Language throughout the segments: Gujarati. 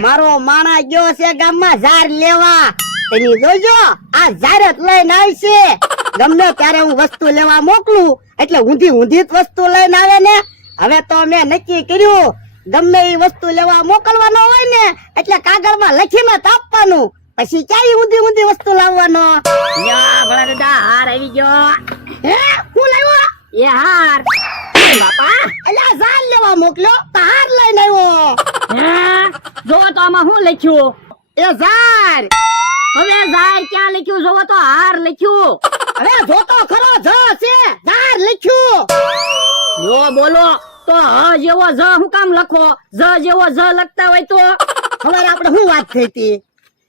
મારો માણા ગયો છે ગામમાં ઝાર લેવા. એની જોજો આ ઝાર જ લઈને આવશે. ગમે ત્યારે હું વસ્તુ લેવા મોકલું એટલે ઊંધી ઊંધી જ વસ્તુ લઈને આવે ને. હવે તો મેં નક્કી કર્યું ગમે એ વસ્તુ લેવા મોકલવાનો હોય ને એટલે કાગળમાં લખીને આપવાનું. પછી ક્યાંય ઊંધી ઊંધી વસ્તુ લાવવાનો. યા ભલા દાદા હાર આવી ગયો. હે હું લાવ્યો? એ હાર બાપા. અલ્યા ઝાર લેવા મોકલ્યો તો હાર લઈને આવ્યો. હે જો તો આમાં શું લખ્યું? એ ઝાર. હવે ઝાર ક્યાં લખ્યું? જોવો તો હાર લખ્યું. હવે જોતો ખરો જ છે ઝાર લખ્યું. જો બોલો તો હ જેવો જ હું કામ લખો? જ જેવો જ લખતા હોય તો હવે આપણે શું વાત થઈ હતી?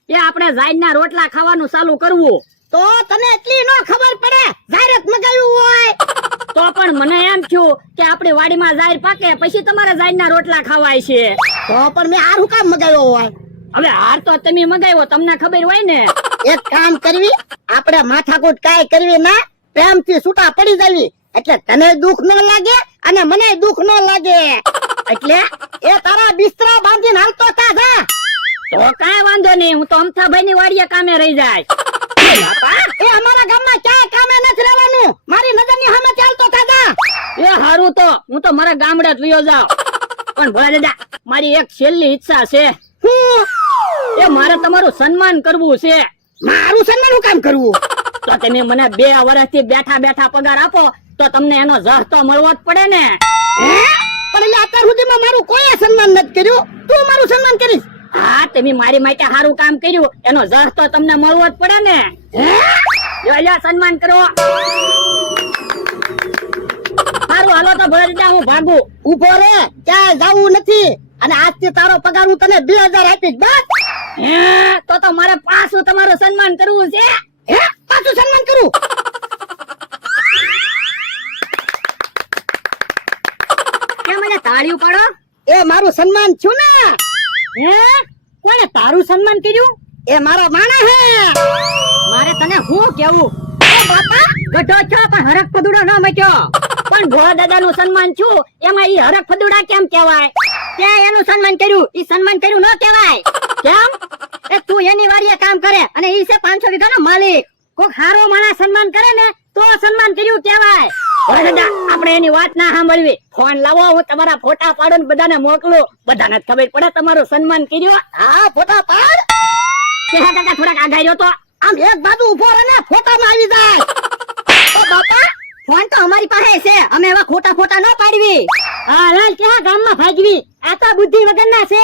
એ આપણે ઝારના રોટલા ખાવાનું ચાલુ કરવું. તો તને એટલી નો ખબર પડે ઝાર જ મગાવ્યું હોય તો પણ મને એમ થયું કે આપણી વાડીમાં ઝાર પાકે પછી તમારે ઝારના રોટલા ખાવાય છે. તો પણ મેં આ શું કામ મગાવ્યો હોય? હવે હાર તો તમે મગાવ્યો તમને ખબર હોય ને. એક કામ કરવી આપણે માથાકૂટ કાઈ કરવી ના પ્રેમથી છૂટા પડી જવી એટલે તને દુઃખ ન લાગે અને મને દુઃખ ન લાગે. એટલે એ તારા બિસ્તરા બાંધીને હાલતો થા જા. તો કાંઈ વાંધો નહીં હું તો અમથાભાઈ ની વાડીએ કામે રહી જાય. એ અમારા ગામમાં ક્યાંય કામે નથી રહેવાનું. મારી નજરની સામે ચાલતો થા જા. એ હારું તો હું તો મારા ગામડે જ વયો જાઉં. પણ ભોળા દાદા મારી એક છેલ્લી ઈચ્છા છે. એ મારે તમારું સન્માન કરવું છે. મારું સન્માન હું કામ કરવું? તો તમે મને 2 વર્ષથી બેઠા બેઠા પગાર આપો તો તમને એનો જહ તો મળવો જ પડે ને. પણ એટલે અત્યાર સુધીમાં મારું કોઈ સન્માન નથી કર્યું. તું મારું સન્માન કરીશ? હા તમે મારી માટે સારું કામ કર્યું એનો જહ તો તમને મળવો જ પડે ને. લ્યો સન્માન કરો. સારું હાલો તો ભોળા દાદા હું ભાગું. ઉભો રે ક્યાંય જાવું નથી અને આજથી તારો પગાર હું તને 2000 આપીશ બસ. તો મારે પાછું તમારું સન્માન કરવું છે. હે પાછું સન્માન કરું? કેમ મને તાળીઓ પાડો? એ મારું સન્માન છું ને. હે કોણે તારું સન્માન કર્યું? એ મારો માણા હે. મારે તને હું કેવું? એ બાપા ગઢો છો પણ હરક ફદુડો ન મચ્યો. પણ ભોળા દાદા નું સન્માન છું એમાં ઈ હરક ફદુડા કેમ કહેવાય? તે એનું સન્માન કર્યું ઈ સન્માન કર્યું ન કહેવાય. કેમ? એ તું એની વાડીએ કામ કરે અને ઈ છે 500 વીઘાનો માલિક. કોક હારો માણસ સન્માન કરે ને તો સન્માન કર્યું કહેવાય. ભોળા દાદા આપણે એની વાત ના સાંભળવી. ફોન લાવો હું તમારા ફોટા પાડું ને બધાને મોકલું. બધાને ખબર પડે તમારું સન્માન કર્યું. હા ફોટા પાડ. કે હા કાકા થોડાક આઘા રહ્યો તો આમ એક બાજુ ઉભો રહે ને ફોટામાં આવી જાય. ઓ બાપા ફોન તો અમારી પાસે છે અમે એવા ખોટા ફોટા ન પાડવી. હા લાલ ક્યાં ગામમાં ભાગવી આ તો બુદ્ધિ વગરના છે.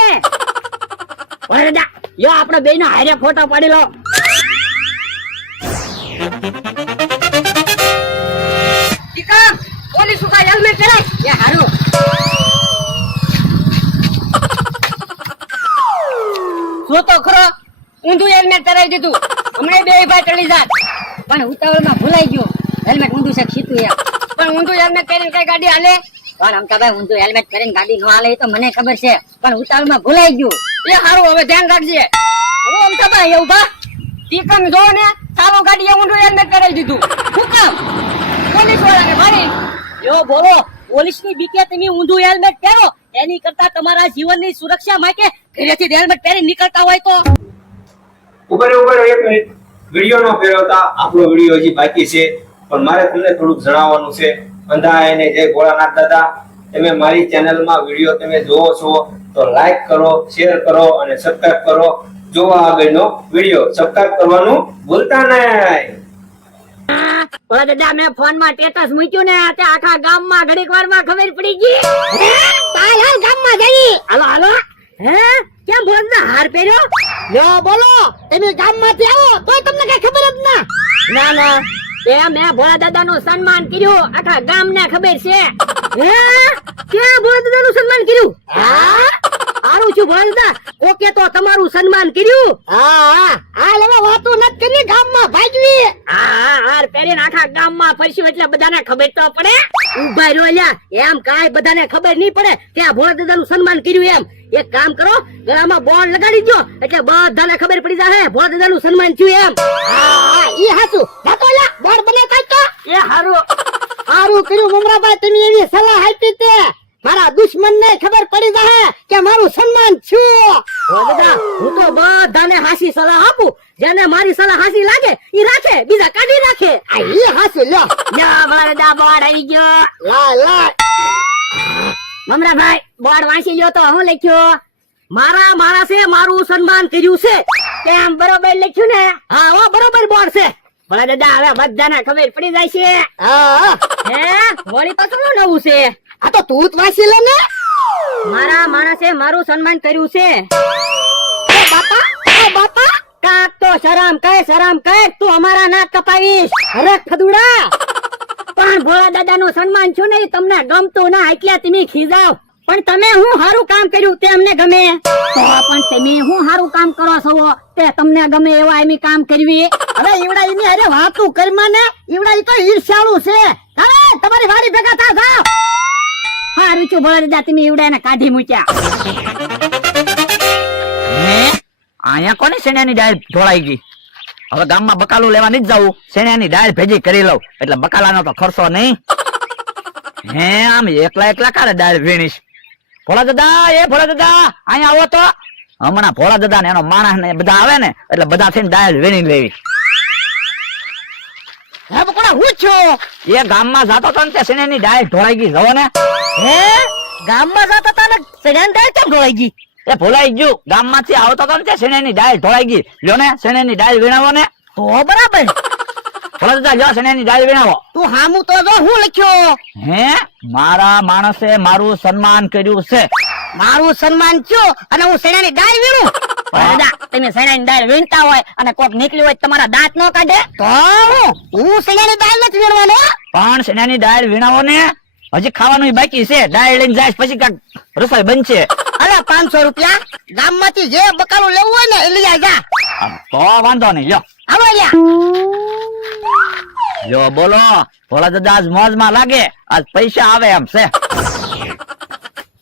ભોળા દાદા યો આપણે બેયનો હારે ફોટો પાડી લો. ટીકા પોલીસ ઉકા હેલ્મેટ પહેરાય. એ હારું જો તો ખરો ઊંધું હેલ્મેટ પહેરાવી દીધું. હમણાં 2 ભાઈ ટળી જાત પણ ઉતાવળમાં ભૂલાઈ ગયો. હેલ્મેટ ઊંધું છે સીધું એમ. પણ ઊંધું હેલ્મેટ પહેરીને કઈ ગાડી હાલે? પણ અમતાભાઈ ઊંધું હેલ્મેટ પહેરીને ગાડી ન હાલે તો મને ખબર છે પણ ઉતાવળમાં ભૂલાઈ ગયું. એ હારું હવે ધ્યાન રાખજે. ઓ અમતાભાઈ એવું બા ટીકમ જો ને સારો ગાડીએ ઊંધું હેલ્મેટ પહેરાવી દીધું. શું કામ? પોલીસ વાળાને મારી. યો બોલો પોલીસની બીકે તમે ઊંધું હેલ્મેટ પહેરો એની કરતા તમારા જીવનની સુરક્ષા માટે ઘરેથી હેલ્મેટ પહેરી નીકળતા હોય તો. ઉપર એક મિનિટ વિડિયો નો ફેરવતા આપણો વિડિયો હજી બાકી છે પણ મારે તમને થોડુંક જણાવવાનું છે. અંધા અને જય ભોળાનાથ દાદા તમે મારી ચેનલમાં વિડિયો તમે જોવો છો તો લાઈક કરો, શેર કરો અને સબસ્ક્રાઇબ કરો. જોવા આગળનો વિડિયો સબસ્ક્રાઇબ કરવાનું ભૂલતા નહીં. ભોળા દાદા મેં ફોનમાં સ્ટેટસ મૂક્યું ને તે આખા ગામમાં ઘડીક વારમાં ખબર પડી ગઈ. ચાલ હાલ ગામમાં જઈ. હાલો હાલો. હે કેમ ભોળા દાદા હાર પહેર્યો? લ્યો બોલો તમે ગામમાંથી આવો તોય તમને કઈ ખબર જ ના. ના ના એ મેં ભોળા દાદા નું સન્માન કર્યું આખા ગામ ને ખબર છે. હે ક્યાં ભોળા દાદા નું સન્માન કર્યું? હા સારું છું ભોળા દાદા ઓકે તો તમારું સન્માન કર્યું. હા હાલ હવે વાતો નથી કરી ગામમાં ભાગવી. હા હાર પહેરીને આખા ગામમાં ફરશું એટલે બધાને ખબર તો પડે. ઉભા રહ્યો લ્યા એમ કાંઈ બધાને ખબર નહીં પડે કે આ ભોળા દાદા નું સન્માન કર્યું એમ. એક કામ કરો ગળામાં બોર્ડ લગાડી દો એટલે બધાને ખબર પડી જાય ભોળા દાદા નું સન્માન થયું એમ. હા ઈ હાચું જાતો લ્યા બોર્ડ બનાવતા તો એ હારું સારું કર્યું મમરાભાઈ તમે એવી સલાહ આપી તે મારા દુશ્મન ને ખબર પડી જાય કે મારું સન્માન છું. ઓ દાદા, હું તો બધાને હાસી સલાહ આપું. જેને મારી સલાહ હાસી લાગે ઈ રાખે, બીજા કાઢી નાખે. આ ઈ હાસુ લ્યો. જા મારા દાદા, બોર્ડ આવી ગયો. લાય લાય. મમરાભાઈ, બોર્ડ વાંચી લ્યો તો હું લખ્યો? મારા માણસે મારું સન્માન કર્યું છે. કેમ બરોબર લખ્યું ને? હા હો, બરોબર બોર્ડ છે. ભલા દાદા, હવે બધાને ખબર પડી જાય છે. હા હે, વળી પાછું શું નવું છે? આ તો તું જ વાંચી લે ને. મારા માણસે મારું સન્માન કર્યું છે. બાપા બાપા કાક તો શરમ કર, તું અમારા નાક કપાવીશ. અરે ખદુડા, પણ ભોળા દાદા નું સન્માન છું ને, ઈ તમને ગમતું ના એટલે તમે ખીજાવ. પણ તમે હું સારું કામ કર્યું તે અમને ગમે. તો પણ તમે હું સારું કામ કરો છો તે તમને ગમે એવા એમ કામ કરવી. હવે ઈવડા ઈની અરે વાતું કરમાં ને, ઈવડા ઈ તો ઈર્ષ્યાળુ છે. હવે તમારી વાડી ભેગા થા જાવ. સારું છું ભોળા દાદા, તમે ઈવડાને કાઢી મૂક્યા. અહીંયા કોની શેણાની દાળ ઢોળાઈ ગઈ? હવે ગામમાં બકાલું લેવા નથી જવું, શેણાની દાળ ભેજી કરી લઉં એટલે બકાલાનો તો ખર્ચો નહીં. હે, આમ એકલા કારે દાળ વીણીશ. ભોળા દાદા, એ ભોળા દાદા, અહીંયા આવો તો. હમણાં ભોળા દાદા ને એનો માણસ ને બધા આવે ને એટલે બધા થઈને દાળ વીણી લેવી. હે બકોડા હું છું? એ ગામમાં જાતો તો ને તે શેણાની દાળ ઢોળાઈ ગઈ, જવો ને. હે ગામમાં જાતા તા ને સગન દાળ કેમ ઢોળાઈ ગઈ? એ ભૂલાઈ ગયું, ગામમાંથી આવતો તો ને તે શેણાની દાળ ઢોળાઈ ગઈ. લ્યો ને, શેણાની દાળ વીણાવો ને. તો બરાબર. ભોળા દાદા, લ્યો શેણાની દાળ વીણાવો. તું હામું તો જો હું લખ્યો. હે, મારા માણસે મારું સન્માન કર્યું છે. મારું સન્માન છું અને હું સેનાની દાળ વીણું. ભોળા દાદા, તમે શેણાની દાળ વીણતા હોય અને કોક નીકળ્યું હોય તો તમારા દાંત ન કાઢે? તો હું સેનાની દાળ નથી વીણવાનો. પણ શેણાની દાળ વીણાવો ને, હજી ખાવાનું બાકી છે. દાળ લઈને જાય પછી કાંઈક રસોઈ બનશે. અરે 500 રૂપિયા ગામમાંથી જે બકાલું લેવું હોય ને એ લઈ જા. તો વાંધો નહીં, લ્યો આવો લ્યા. લ્યો બોલો. ભોળા દાદા આજ મોજમાં લાગે, આજ પૈસા આવે એમ છે.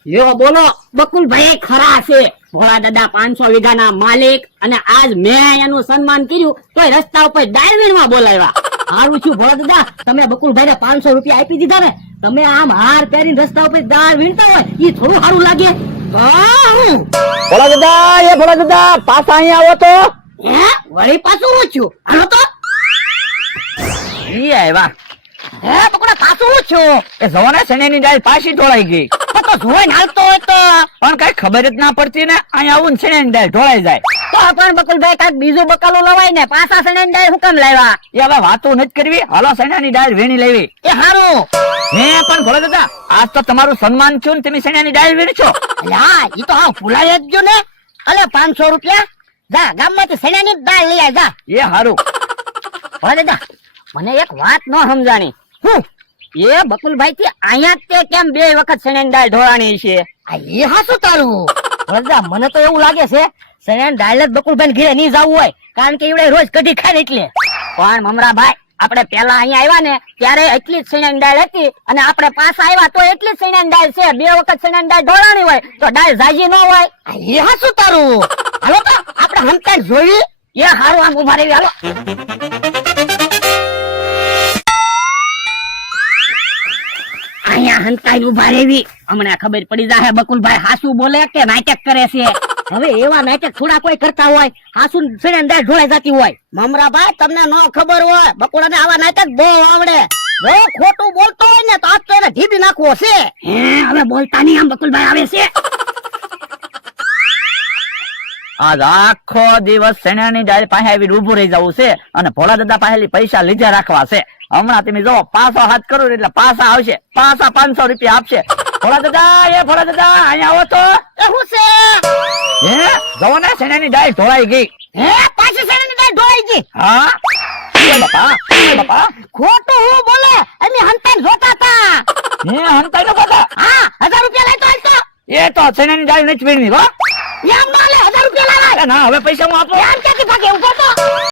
લ્યો બોલો, બકુલભાઈ ખરા છે. ભોળા દાદા 500 વીઘાના માલિક, અને આજ મેં એનું સન્માન કર્યું તોય રસ્તા ઉપર દાળ વીણવા બોલાવ્યા. હારું છું ભોળા દાદા, તમે બકુલભાઈને 500 રૂપિયા આપી દીધા ને. તમે આમ હાર પહેરીને રસ્તા ઉપર દાળ વીણતા હોય ઈ થોડું સારું લાગે? ભોળા દાદા, એ ભોળા દાદા, પાછા અહીંયા આવો તો. હે વળી પાછું હું છું? હાલો તો. ઈ આવ્યા. હે બકોડા પાછું હું છું? એ જવો ને, શેણાની દાળ પાછી ઢોળાઈ ગઈ. તો જોઈને હાલતો હોય તો. પણ કઈ ખબર જ ના પડતી ને, અહીંયા આવું ને શેણાની દાળ ઢોળાઈ જાય. તો પણ બકુલભાઈ કાંઈક બીજું બકાલું લવાય ને, પાછા શેણાની દાળ હું કેમ લાવ્યા? એ હવે વાતું નથી કરવી, હાલો શેણાની દાળ વીણી લેવી. એ હારું. હે, પણ ભોળા દાદા, આજ તો તમારું સન્માન છું ને તમે શેણાની દાળ વીણી છો. અલ્યા ઈ તો હા ભૂલાય જ ગયો ને. અલે 500 રૂપિયા જા ગામમાંથી સેનાની દાળ લઈ આય જા. એ હારું. ભોળા દાદા, મને એક વાત ન સમજાણી. હું એ બકુલભાઈ થી અહીંયા જ તે કેમ 2 વખત શેણાની દાળ ઢોળાણી છે? આ એ હાસું તારું. ભોળા દાદા, મને તો એવું લાગે છે શેણાની દાળ જ બકુલભાઈ ઘરે નહીં જવું હોય, કારણ કે એવડે રોજ કઢી ખાય ને એટલે. પણ મમરાભાઈ, આપણે પેલા અહીંયા આવ્યા ને ત્યારે એટલી જ શેણાની દાળ હતી, અને આપણે પાછા આવ્યા તો એટલી જ શેણાની દાળ છે. 2 વખત શેણાની દાળ ઢોળાણી હોય તો દાળ જાજી ન હોય. આ એ હાસું તારું. હાલો તો આપણે હંતાઈ જોઈ. એ હારું, આમ ઉભા રહેવી. હાલો. અહીંયા હંતાઈ ઉભા રહેવી. હમણાં ખબર પડી જાય બકુલભાઈ હાસુ બોલે કે નાટક કરે છે. હવે એવા નાટક થોડા કોઈ કરતા હોય, હાસુ શેણાની દાળ ઢોળાઈ જતી હોય. મમરાભાઈ તમને નો ખબર હોય, બકુડાને આવા નાટક બહુ આવડે. જો ખોટું બોલતો હોય ને તો આજ તો એને ઢીબી નાખવો છે. હે, હવે બોલતા નહીં, આમ બકુલભાઈ આવે છે. આજ આખો દિવસ શેણાની દાળ પાસે આવી ઉભું રહી જવું છે અને ભોળા દાદા પાસેથી પૈસા લીધા રાખવા છે. હમણાં તમે જો પાછો હાથ કરું એટલે પાછા આવશે, પાછા 500 રૂપિયા આપશે. ભોળા દાદા, એ ભોળા દાદા, અહીંયા આવો તો. એ હું છે? હે, જવો ને, શેણાની દાળ ઢોળાઈ ગઈ. હે પાછી સેનાની દાળ ઢોળાઈ ગઈ? હા, એ બાપા, એ બાપા. ખોટું હું બોલે? અમે હંતાઈ જોતા તા. હે, હંતાઈ નો બાપા. હા 1000 રૂપિયા લઈ તો હાલ તો. એ તો શેણાની દાળ નથી વીણવી હો. એમ ના લે 1000 રૂપિયા લાવાય. ના, હવે પૈસા હું આપું. એમ ક્યાંથી ભાગે? ઉભો તો.